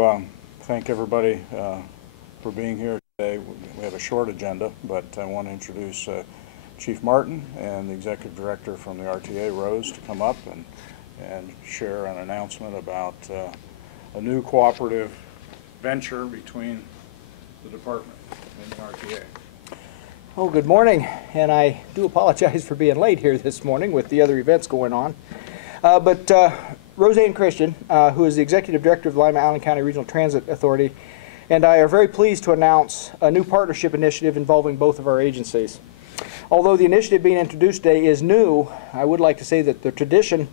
to thank everybody for being here today. We have a short agenda, but I want to introduce Chief Martin and the Executive Director from the RTA, Rose, to come up and share an announcement about a new cooperative venture between the department and the RTA. Oh, good morning, and I do apologize for being late here this morning with the other events going on. But Roseanne Christian, who is the Executive Director of the Lima Allen County Regional Transit Authority, and I are very pleased to announce a new partnership initiative involving both of our agencies. Although the initiative being introduced today is new, I would like to say that the tradition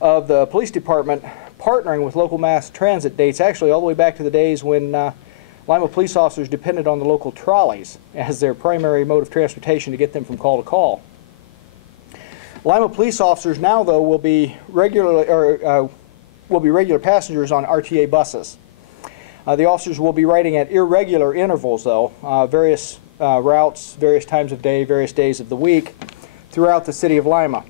of the police department partnering with local mass transit dates actually all the way back to the days when Lima police officers depended on the local trolleys as their primary mode of transportation to get them from call to call. Lima police officers now, though, will be regular passengers on RTA buses. The officers will be riding at irregular intervals, though, various routes, various times of day, various days of the week throughout the city of Lima.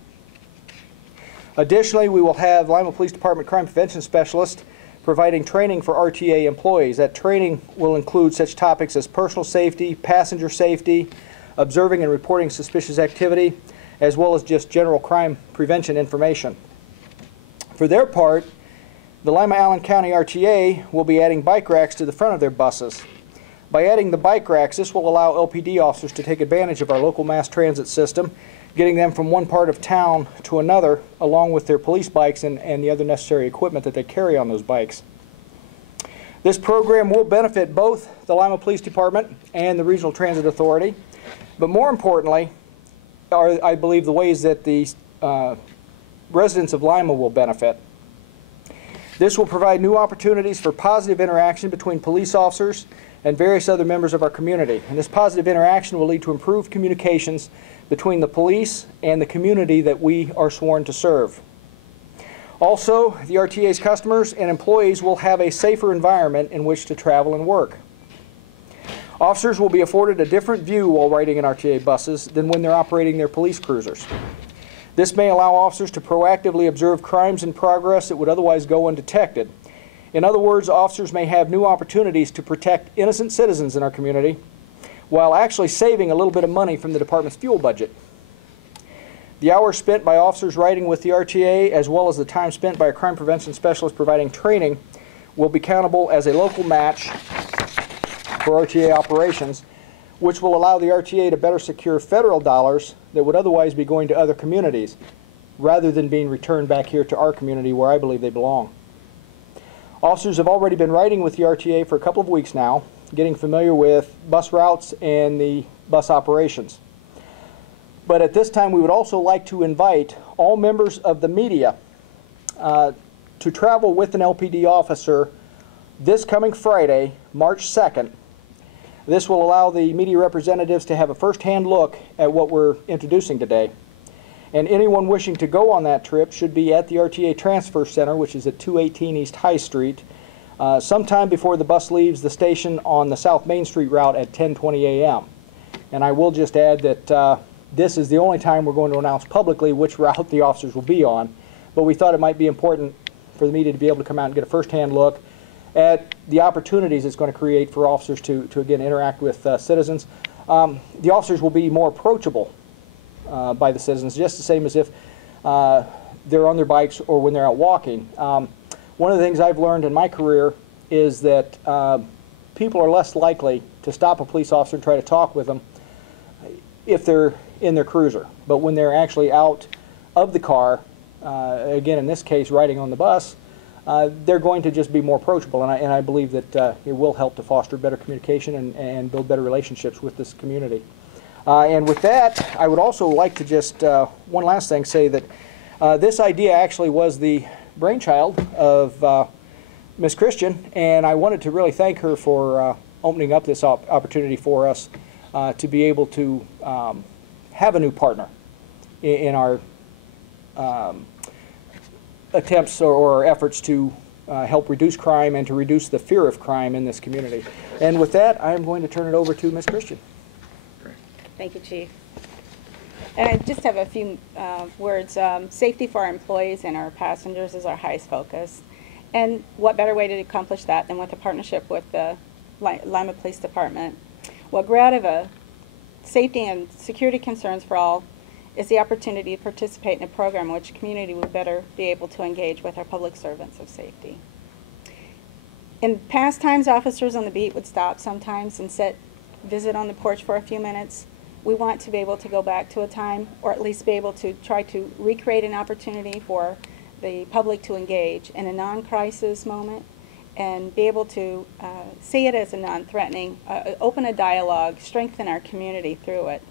Additionally, we will have Lima Police Department Crime Prevention Specialist providing training for RTA employees. That training will include such topics as personal safety, passenger safety, observing and reporting suspicious activity, as well as just general crime prevention information. For their part, the Lima Allen County RTA will be adding bike racks to the front of their buses. By adding the bike racks, this will allow LPD officers to take advantage of our local mass transit system, getting them from one part of town to another, along with their police bikes and the other necessary equipment that they carry on those bikes. This program will benefit both the Lima Police Department and the Regional Transit Authority, but more importantly, I believe the ways that the residents of Lima will benefit. This will provide new opportunities for positive interaction between police officers and various other members of our community. And this positive interaction will lead to improved communications between the police and the community that we are sworn to serve. Also, the RTA's customers and employees will have a safer environment in which to travel and work. Officers will be afforded a different view while riding in RTA buses than when they're operating their police cruisers. This may allow officers to proactively observe crimes in progress that would otherwise go undetected. In other words, officers may have new opportunities to protect innocent citizens in our community while actually saving a little bit of money from the department's fuel budget. The hours spent by officers riding with the RTA, as well as the time spent by a crime prevention specialist providing training, will be countable as a local match for RTA operations, which will allow the RTA to better secure federal dollars that would otherwise be going to other communities, rather than being returned back here to our community where I believe they belong. Officers have already been riding with the RTA for a couple of weeks now, getting familiar with bus routes and the bus operations. But at this time, we would also like to invite all members of the media to travel with an LPD officer this coming Friday, March 2nd. This will allow the media representatives to have a first-hand look at what we're introducing today. And anyone wishing to go on that trip should be at the RTA Transfer Center, which is at 218 East High Street, sometime before the bus leaves the station on the South Main Street route at 10:20 a.m. And I will just add that this is the only time we're going to announce publicly which route the officers will be on, but we thought it might be important for the media to be able to come out and get a first-hand look at the opportunities it's going to create for officers to again, interact with citizens. The officers will be more approachable by the citizens, just the same as if they're on their bikes or when they're out walking. One of the things I've learned in my career is that people are less likely to stop a police officer and try to talk with them if they're in their cruiser. But when they're actually out of the car, again in this case riding on the bus, they're going to just be more approachable, and I believe that it will help to foster better communication and build better relationships with this community. And with that, I would also like to just, one last thing, say that this idea actually was the brainchild of Ms. Christian, and I wanted to really thank her for opening up this opportunity for us to be able to have a new partner in our attempts or efforts to help reduce crime and to reduce the fear of crime in this community. And with that, I am going to turn it over to Ms. Christian. Great. Thank you, Chief. And I just have a few words. Safety for our employees and our passengers is our highest focus. And what better way to accomplish that than with a partnership with the Lima Police Department? What grew out of a safety and security concerns for all is the opportunity to participate in a program in which the community would better be able to engage with our public servants of safety. In past times, officers on the beat would stop sometimes and visit on the porch for a few minutes. We want to be able to go back to a time, or at least be able to try to recreate an opportunity for the public to engage in a non-crisis moment and be able to see it as a non-threatening, open a dialogue, strengthen our community through it.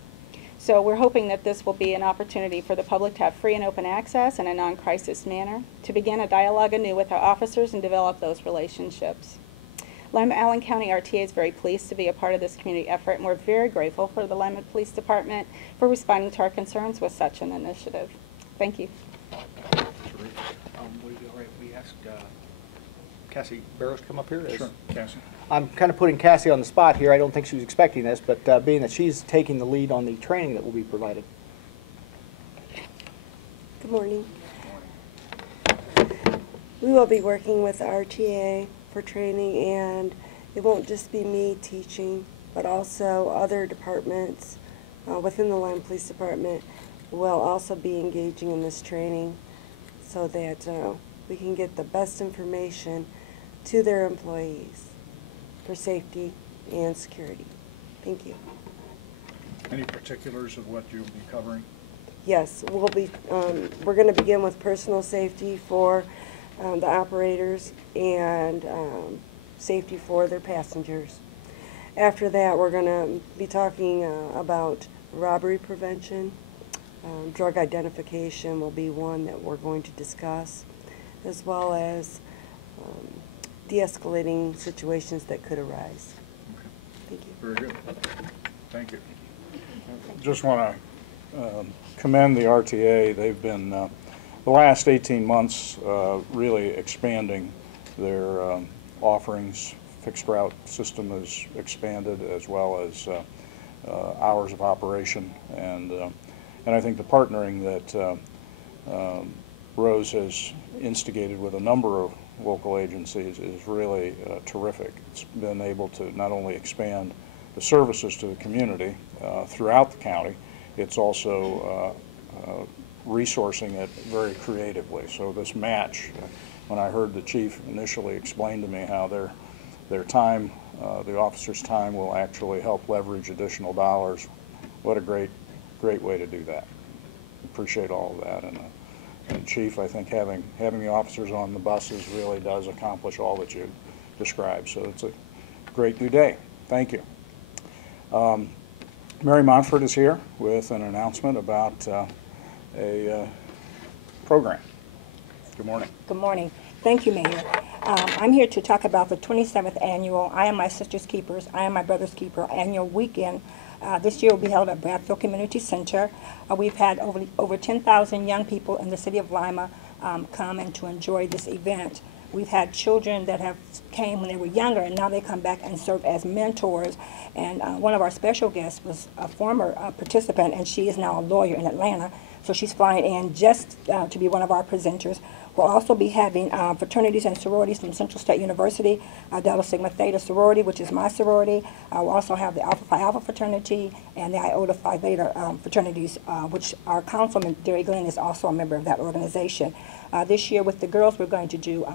So we're hoping that this will be an opportunity for the public to have free and open access in a non-crisis manner, to begin a dialogue anew with our officers and develop those relationships. Lima Allen County RTA is very pleased to be a part of this community effort, and we're very grateful for the Lima Police Department for responding to our concerns with such an initiative. Thank you. Would it be all right if we ask Cassie Barrows to come up here? Sure, Cassie. I'm kind of putting Cassie on the spot here. I don't think she was expecting this, but being that she's taking the lead on the training that will be provided. Good morning. We will be working with RTA for training, and it won't just be me teaching, but also other departments within the Lima Police Department will also be engaging in this training so that we can get the best information to their employees for safety and security. Thank you. Any particulars of what you'll be covering? Yes, we'll be. We're going to begin with personal safety for the operators and safety for their passengers. After that, we're going to be talking about robbery prevention. Drug identification will be one that we're going to discuss, as well as de-escalating situations that could arise. Okay. Thank you. Very good. Thank you. Just want to commend the RTA. They've been, the last 18 months, really expanding their offerings. Fixed route system has expanded, as well as hours of operation. And I think the partnering that Rose has instigated with a number of local agencies is really terrific. It's been able to not only expand the services to the community throughout the county, it's also resourcing it very creatively. So this match, when I heard the chief initially explain to me how their time, the officers' time, will actually help leverage additional dollars, what a great way to do that. Appreciate all of that. And Chief, I think having the officers on the buses really does accomplish all that you described. So it's a great new day. Thank you. Mary Monford is here with an announcement about a program. Good morning. Good morning. Thank you, Mayor. I'm here to talk about the 27th annual I Am My Sister's Keepers, I Am My Brother's Keeper annual weekend. This year will be held at Bradfield Community Center. We've had over 10,000 young people in the city of Lima come and to enjoy this event. We've had children that have came when they were younger, and now they come back and serve as mentors. And one of our special guests was a former participant, and she is now a lawyer in Atlanta. So she's flying in just to be one of our presenters. We'll also be having fraternities and sororities from Central State University, Delta Sigma Theta sorority, which is my sorority. We'll also have the Alpha Phi Alpha fraternity and the Iota Phi Beta fraternities, which our councilman, Derry Glenn, is also a member of that organization. This year with the girls, we're going to do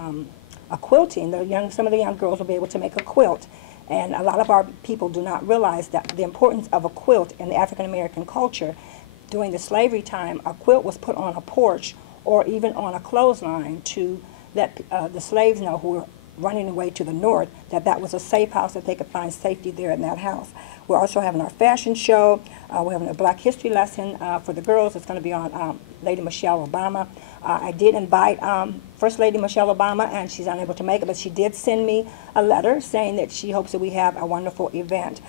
a quilting. Some of the young girls will be able to make a quilt. And a lot of our people do not realize that the importance of a quilt in the African American culture. During the slavery time, a quilt was put on a porch or even on a clothesline to let the slaves know who were running away to the north that that was a safe house, that they could find safety there in that house. We're also having our fashion show. We're having a Black History lesson for the girls. It's going to be on Lady Michelle Obama. I did invite First Lady Michelle Obama, and she's unable to make it, but she did send me a letter saying that she hopes that we have a wonderful event.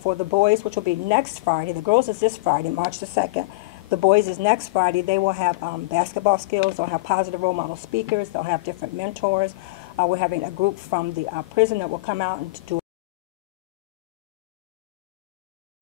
For the boys, which will be next Friday. The girls is this Friday, March the 2nd. The boys is next Friday. They will have basketball skills. They'll have positive role model speakers. They'll have different mentors. We're having a group from the prison that will come out and do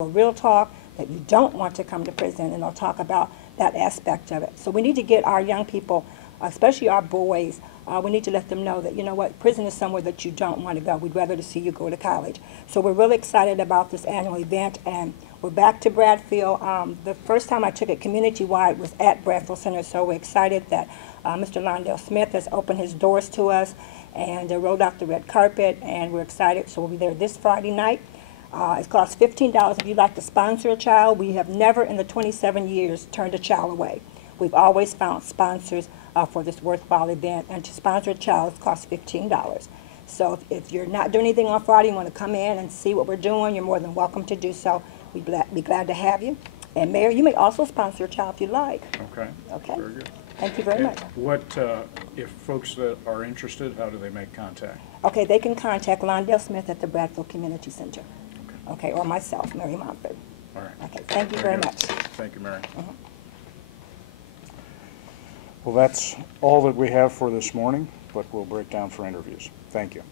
a real talk that you don't want to come to prison, and they'll talk about that aspect of it. So we need to get our young people especially our boys. We need to let them know that, you know what, prison is somewhere that you don't want to go. We'd rather to see you go to college. So we're really excited about this annual event, and we're back to Bradfield. The first time I took it community-wide was at Bradfield Center, so we're excited that Mr. Londell Smith has opened his doors to us and rolled out the red carpet, and we're excited. So we'll be there this Friday night. It costs $15 if you'd like to sponsor a child. We have never in the 27 years turned a child away. We've always found sponsors for this worthwhile event, and to sponsor a child costs $15. So if you're not doing anything on Friday, you want to come in and see what we're doing, you're more than welcome to do so. We'd be glad to have you. And Mayor, you may also sponsor a child if you like. Okay. Okay. Very good. Thank you very much. What, if folks that are interested, how do they make contact? Okay, they can contact Londell Smith at the Bradfield Community Center. Okay, or myself, Mary Monford. All right. Okay, thank you very good. much. Thank you, Mary. Well, that's all that we have for this morning, but we'll break down for interviews. Thank you.